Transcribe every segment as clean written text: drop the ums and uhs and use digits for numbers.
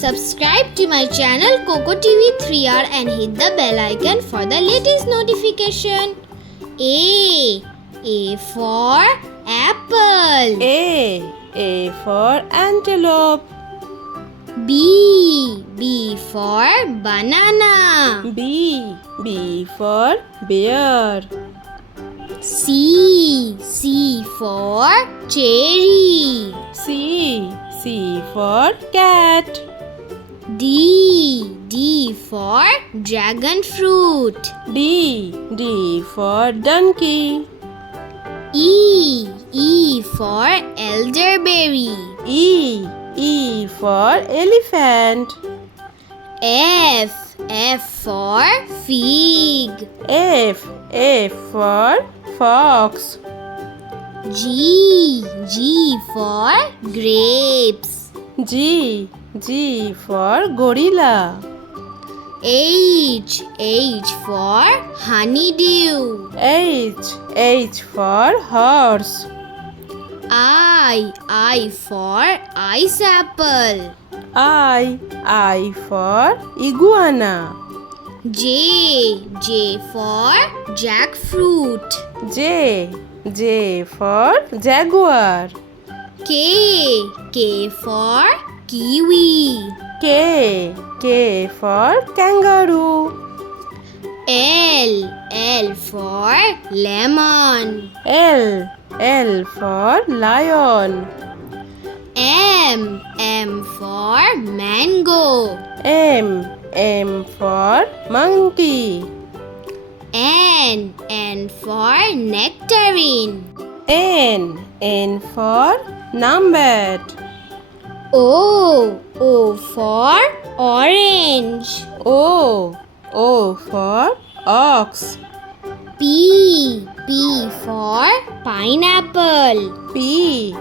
Subscribe to my channel Coco TV 3R and hit the bell icon for the latest notification. A for apple. A for antelope. B for banana. B for bear. C for cherry. C for cat. D for dragon fruit. D for donkey. E for elderberry. E for elephant. F for fig. F for fox. G for grapes. G for gorilla. H for honeydew. H for horse. I for ice apple. I for iguana. J for jackfruit. J for jaguar. K for kiwi. K for kangaroo. L for lemon. L for lion. M for mango. M for monkey. N for nectarine. N for numbat. O for orange. O for ox. P for pineapple. P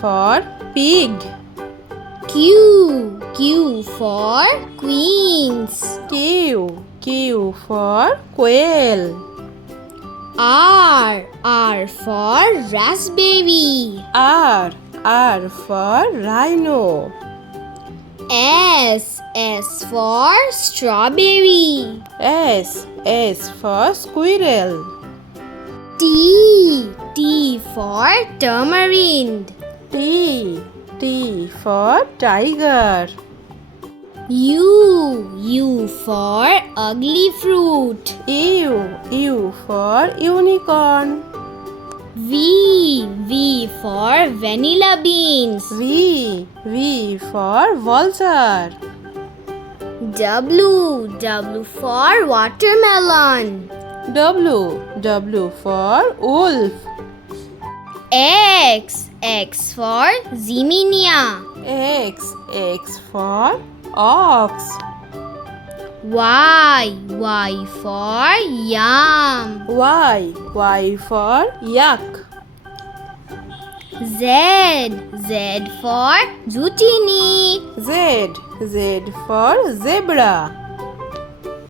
for pig. Q for queens. Q for quail. R for raspberry. R for rhino. S for strawberry. S for squirrel. T for tamarind. T for tiger. U for ugly fruit. U for unicorn. V for vanilla beans. V for vulture. W for watermelon. W for wolf. X for Ximenia. X for ox. Y for yam. Y for yak. Z for zucchini. Z for zebra.